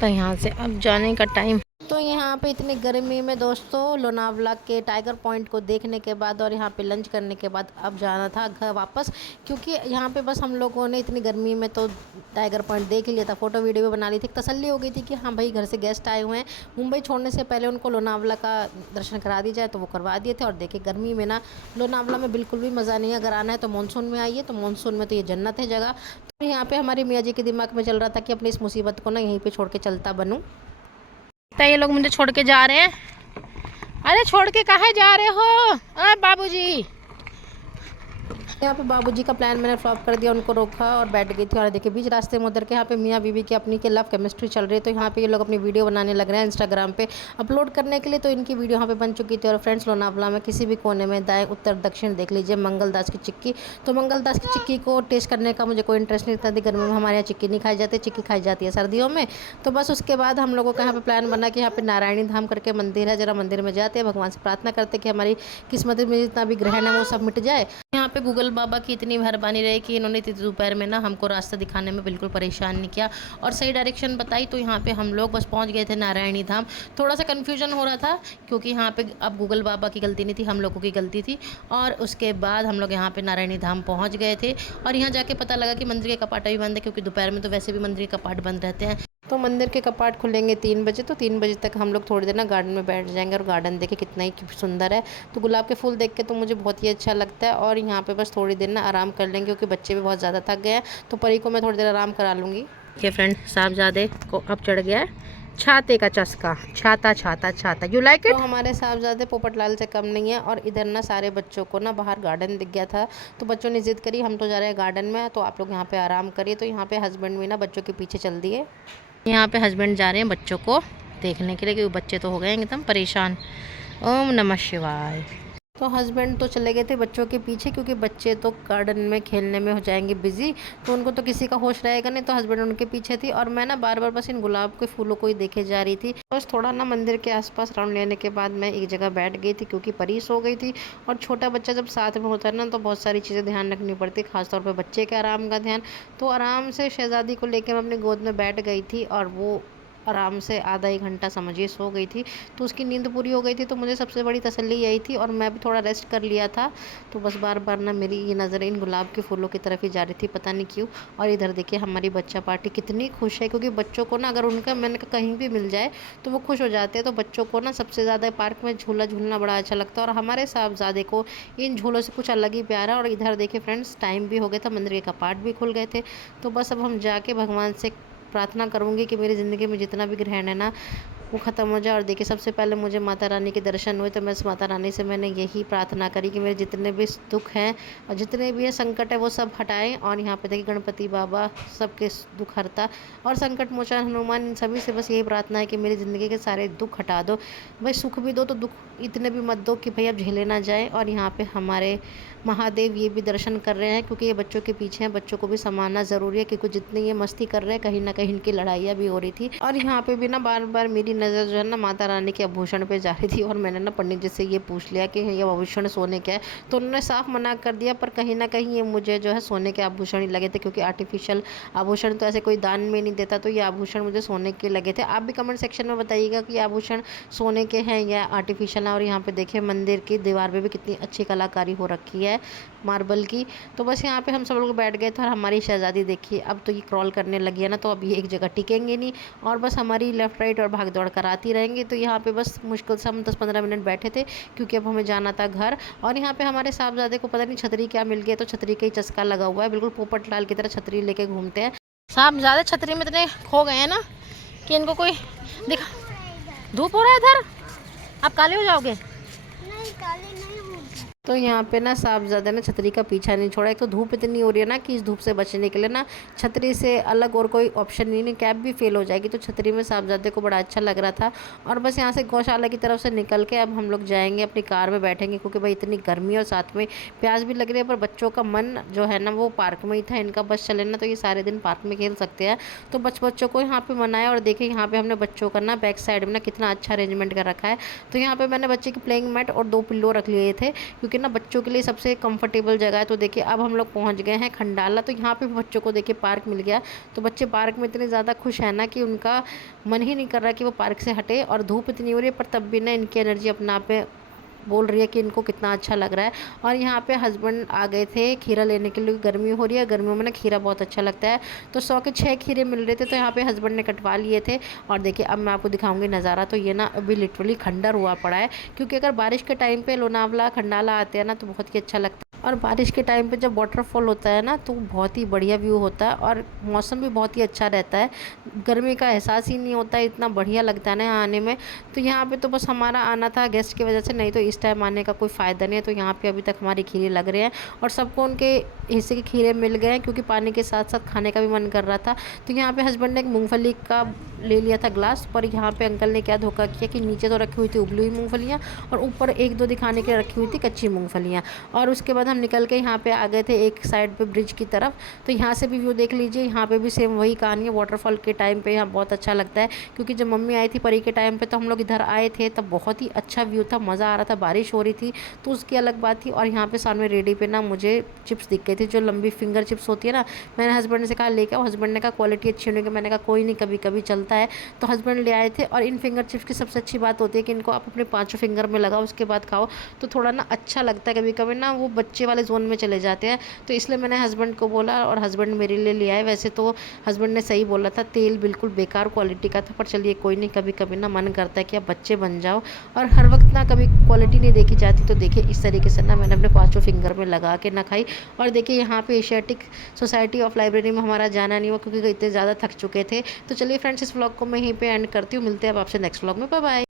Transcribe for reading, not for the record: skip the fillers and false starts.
तो यहाँ से अब जाने का टाइम। तो यहाँ पे इतनी गर्मी में दोस्तों लोनावला के टाइगर पॉइंट को देखने के बाद और यहाँ पे लंच करने के बाद अब जाना था घर वापस, क्योंकि यहाँ पे बस हम लोगों ने इतनी गर्मी में तो टाइगर पॉइंट देख लिया था, फ़ोटो वीडियो भी बना ली थी, तसल्ली हो गई थी कि हाँ भाई घर से गेस्ट आए हुए हैं, मुंबई छोड़ने से पहले उनको लोनावला का दर्शन करा दी जाए, तो वो करवा दिए थे। और देखिए गर्मी में ना लोनावला में बिल्कुल भी मज़ा नहीं है। अगर आना है तो मानसून में आइए, तो मानसून में तो ये जन्नत है जगह। तो यहाँ पर हमारे मियाँ जी के दिमाग में चल रहा था कि अपनी इस मुसीबत को ना यहीं पर छोड़ के चलता बनूँ। ये लोग मुझे छोड़ के जा रहे हैं। अरे छोड़ के कहाँ जा रहे हो बाबूजी? यहाँ पे बाबूजी का प्लान मैंने फ्लॉप कर दिया, उनको रोका और बैठ गई थी। और देखिए बीच रास्ते में उधर के यहाँ पे मियाँ बीवी की अपनी के लव केमिस्ट्री चल रही है। तो यहाँ पे ये लोग अपनी वीडियो बनाने लग रहे हैं इंस्टाग्राम पे अपलोड करने के लिए। तो इनकी वीडियो यहाँ पे बन चुकी थी। और फ्रेंड्स लोनावला में किसी भी कोने में दाएं उत्तर दक्षिण देख लीजिए मंगलदास की चिक्की। तो मंगलदास की चिक्की को टेस्ट करने का मुझे कोई इंटरेस्ट नहीं था। गर्मी में हमारे यहाँ चिक्की नहीं खाई जाती, चिक्की खाई जाती है सर्दियों में। तो बस उसके बाद हम लोगों का यहाँ पे प्लान बना कि यहाँ पे नारायणी धाम करके मंदिर है, जरा मंदिर में जाते हैं, भगवान से प्रार्थना करते कि हमारी किस्मत में जितना भी ग्रहण है वो सब मिट जाए। यहाँ पे गूगल बाबा की इतनी मेहरबानी रही कि इन्होंने दोपहर में ना हमको रास्ता दिखाने में बिल्कुल परेशान नहीं किया और सही डायरेक्शन बताई। तो यहाँ पे हम लोग बस पहुँच गए थे नारायणी धाम। थोड़ा सा कन्फ्यूजन हो रहा था क्योंकि यहाँ पे अब गूगल बाबा की गलती नहीं थी, हम लोगों की गलती थी। और उसके बाद हम लोग यहाँ पे नारायणी धाम पहुँच गए थे और यहाँ जाके पता लगा कि मंदिर के कपाट भी बंद है, क्योंकि दोपहर में तो वैसे भी मंदिर के कपाट बंद रहते हैं। तो मंदिर के कपाट खुलेंगे 3 बजे, तो 3 बजे तक हम लोग थोड़ी देर ना गार्डन में बैठ जाएंगे। और गार्डन देखे कितना ही सुंदर है। तो गुलाब के फूल देख के तो मुझे बहुत ही अच्छा लगता है। और यहाँ पे बस थोड़ी देर ना आराम कर लेंगे क्योंकि बच्चे भी बहुत ज़्यादा थक गए हैं। तो परी को मैं थोड़ी देर आराम करा लूँगी। देखिए फ्रेंड साहबजादे को अब चढ़ गया है छाते का चस्का। छाता छाता छाता, यू लाइक इट? तो हमारे साहबजादे पोपटलाल से कम नहीं है। और इधर ना सारे बच्चों को ना बाहर गार्डन दिख गया था, तो बच्चों ने जिद करी हम तो जा रहे हैं गार्डन में, तो आप लोग यहाँ पे आराम करिए। तो यहाँ पे हस्बैंड भी ना बच्चों के पीछे चल दिए। यहाँ पे हस्बैंड जा रहे हैं बच्चों को देखने के लिए, क्योंकि बच्चे तो हो गए एकदम परेशान। ओम नमः शिवाय। तो हस्बैंड तो चले गए थे बच्चों के पीछे, क्योंकि बच्चे तो गार्डन में खेलने में हो जाएंगे बिजी, तो उनको तो किसी का होश रहेगा नहीं। तो हस्बैंड उनके पीछे थी और मैं ना बार बार बस इन गुलाब के फूलों को ही देखे जा रही थी। बस थोड़ा ना मंदिर के आसपास राउंड लेने के बाद मैं एक जगह बैठ गई थी, क्योंकि परी सो गई थी। और छोटा बच्चा जब साथ में होता है ना तो बहुत सारी चीज़ें ध्यान रखनी पड़ती, खासतौर पर बच्चे के आराम का ध्यान। तो आराम से शहजादी को लेकर मैं अपनी गोद में बैठ गई थी और वो आराम से आधा 1 घंटा समझिए सो गई थी। तो उसकी नींद पूरी हो गई थी, तो मुझे सबसे बड़ी तसल्ली यही थी। और मैं भी थोड़ा रेस्ट कर लिया था। तो बस बार बार ना मेरी ये नज़र इन गुलाब के फूलों की तरफ ही जा रही थी, पता नहीं क्यों। और इधर देखिए हमारी बच्चा पार्टी कितनी खुश है, क्योंकि बच्चों को ना अगर उनका मन कहीं भी मिल जाए तो वो खुश हो जाते हैं। तो बच्चों को ना सबसे ज़्यादा पार्क में झूला झूलना बड़ा अच्छा लगता है। और हमारे साहबजादे को इन झूलों से कुछ अलग ही प्यार है। और इधर देखिए फ्रेंड्स टाइम भी हो गया था, मंदिर के कपाट भी खुल गए थे। तो बस अब हम जाके भगवान से प्रार्थना करूँगी कि मेरी ज़िंदगी में जितना भी ग्रहण है ना वो ख़त्म हो जाए। और देखिए सबसे पहले मुझे माता रानी के दर्शन हुए, तो मैं इस माता रानी से मैंने यही प्रार्थना करी कि मेरे जितने भी दुख हैं और जितने भी संकट है वो सब हटाएं। और यहाँ पे देखिए गणपति बाबा सबके दुख हरता और संकट मोचन हनुमान, इन सभी से बस यही प्रार्थना है कि मेरी ज़िंदगी के सारे दुख हटा दो। भाई सुख भी दो तो दुख इतने भी मत दो कि भाई अब झेले ना जाए। और यहाँ पे हमारे महादेव ये भी दर्शन कर रहे हैं, क्योंकि ये बच्चों के पीछे हैं, बच्चों को भी संभालना ज़रूरी है, क्योंकि जितनी ये मस्ती कर रहे हैं कहीं ना कहीं इनकी लड़ाइयाँ भी हो रही थी। और यहाँ पे भी ना बार बार मेरी नज़र जो है ना माता रानी के आभूषण पे जा रही थी। और मैंने ना पंडित जी से ये पूछ लिया कि ये आभूषण सोने का है, तो उन्होंने साफ मना कर दिया। पर कहीं ना कहीं ये मुझे जो है सोने के आभूषण ही लगे थे, क्योंकि आर्टिफिशियल आभूषण तो ऐसे कोई दान में नहीं देता। तो ये आभूषण मुझे सोने के लगे थे। आप भी कमेंट सेक्शन में बताइएगा कि आभूषण सोने के हैं या आर्टिफिशियल है। और यहाँ पे देखिए मंदिर की दीवार पे भी कितनी अच्छी कलाकारी हो रखी है मार्बल की। तो बस यहाँ पे हम सब लोग बैठ गए थे। और हमारी शहजादी देखिए अब तो ये क्रॉल करने लगी है ना, तो अब ये एक जगह टिकेंगे नहीं और बस हमारी लेफ्ट राइट और भाग दौड़ कराती रहेंगी। तो यहाँ पे बस मुश्किल से हम 10-15 मिनट बैठे थे, क्योंकि अब हमें जाना था घर। और यहाँ पे हमारे साहबजादे को पता नहीं छतरी क्या मिल गया, तो छतरी का ही चस्का लगा हुआ है, बिल्कुल पोपटलाल की तरह छतरी लेके घूमते हैं। साहबजादे छतरी में इतने खो गए हैं ना कि इनको कोई दिखा। धूप हो रहा है इधर, आप काले हो जाओगे। नहीं काले नहीं। तो यहाँ पे ना साहबजादा ने छतरी का पीछा नहीं छोड़ा। एक तो धूप इतनी हो रही है ना कि इस धूप से बचने के लिए ना छतरी से अलग और कोई ऑप्शन नहीं, कैब भी फेल हो जाएगी। तो छतरी में साहबजादे को बड़ा अच्छा लग रहा था। और बस यहाँ से गौशाला की तरफ से निकल के अब हम लोग जाएंगे अपनी कार में बैठेंगे, क्योंकि भाई इतनी गर्मी और साथ में प्यास भी लग रही है। पर बच्चों का मन जो है ना वो पार्क में ही था, इनका बस चले ना तो ये सारे दिन पार्क में खेल सकते हैं। तो बच्चों को यहाँ पे मनाया। और देखिए यहाँ पे हमने बच्चों का ना बैक साइड में ना कितना अच्छा अरेंजमेंट कर रखा है। तो यहाँ पे मैंने बच्चे की प्लेइंग मैट और 2 पिल्लो रख लिए थे, क्योंकि ना बच्चों के लिए सबसे कंफर्टेबल जगह है। तो देखिए अब हम लोग पहुँच गए हैं खंडाला। तो यहाँ पे बच्चों को देखिए पार्क मिल गया। तो बच्चे पार्क में इतने ज़्यादा खुश हैं ना कि उनका मन ही नहीं कर रहा कि वो पार्क से हटे। और धूप इतनी हो रही है पर तब भी ना इनकी एनर्जी अपना आप पे बोल रही है कि इनको कितना अच्छा लग रहा है। और यहाँ पे हस्बैंड आ गए थे खीरा लेने के लिए। गर्मी हो रही है, गर्मियों में ना खीरा बहुत अच्छा लगता है। तो 100 के 6 खीरे मिल रहे थे, तो यहाँ पे हस्बैंड ने कटवा लिए थे। और देखिए अब मैं आपको दिखाऊंगी नज़ारा। तो ये ना अभी लिटरली खंडर हुआ पड़ा है, क्योंकि अगर बारिश के टाइम पे लोनावला खंडाला आते हैं ना तो बहुत ही अच्छा लगता है। और बारिश के टाइम पे जब वाटरफॉल होता है ना तो बहुत ही बढ़िया व्यू होता है और मौसम भी बहुत ही अच्छा रहता है। गर्मी का एहसास ही नहीं होता है, इतना बढ़िया लगता है ना यहाँ आने में। तो यहाँ पे तो बस हमारा आना था गेस्ट की वजह से, नहीं तो इस टाइम आने का कोई फ़ायदा नहीं है। तो यहाँ पे अभी तक हमारे खीरे लग रहे हैं और सबको उनके हिस्से के खीरे मिल गए हैं, क्योंकि पानी के साथ साथ खाने का भी मन कर रहा था। तो यहाँ पे हस्बैंड ने एक मूंगफली का ले लिया था ग्लास। पर यहाँ पे अंकल ने क्या धोखा किया कि नीचे तो रखी हुई थी उबली हुई मूंगफलियाँ और ऊपर एक दो दिखाने के लिए रखी हुई थी कच्ची मूंगफलियाँ। और उसके बाद हम निकल के यहाँ पे आ गए थे एक साइड पे ब्रिज की तरफ। तो यहाँ से भी व्यू देख लीजिए। यहाँ पे भी सेम वही कहानी है। वाटरफॉल के टाइम पे यहाँ बहुत अच्छा लगता है, क्योंकि जब मम्मी आई थी परी के टाइम पे तो हम लोग इधर आए थे, तब बहुत ही अच्छा व्यू था, मज़ा आ रहा था। बारिश हो रही थी तो उसकी अलग बात थी। और यहाँ पे सामने रेडी पे ना मुझे चिप्स दिख गई थी, जो लंबी फिंगर चिप्स होती है ना। मैंने हस्बैंड से कहा लेके आओ। हस्बैंड ने कहा क्वालिटी अच्छी होने की। मैंने कहा कोई नहीं, कभी कभी चलता है। तो हस्बैंड ले आए थे। और इन फिंगर चिप्स की सबसे अच्छी बात होती है कि इनको आप अपने 5 फिंगर में लगाओ, उसके बाद खाओ, तो थोड़ा ना अच्छा लगता है। कभी कभी ना वो बच्चे वाले जोन में चले जाते हैं। तो इसलिए मैंने हस्बैंड को बोला और हस्बैंड मेरे लिए ले आए। वैसे तो हस्बैंड ने सही बोला था, तेल बिल्कुल बेकार क्वालिटी का था, पर चलिए कोई नहीं, कभी कभी ना मन करता है कि आप बच्चे बन जाओ और हर वक्त ना कभी क्वालिटी नहीं देखी जाती। तो देखिए इस तरीके से ना मैंने अपने 5 फिंगर में लगा के ना खाई। और देखिए यहाँ पे एशियाटिक सोसाइटी ऑफ लाइब्रेरी में हमारा जाना नहीं हुआ, क्योंकि इतने ज़्यादा थक चुके थे। तो चलिए फ्रेंड्स, इस व्लॉग को मैं यहीं पे एंड करती हूँ। मिलते हैं अब आपसे नेक्स्ट व्लॉग में। Bye bye.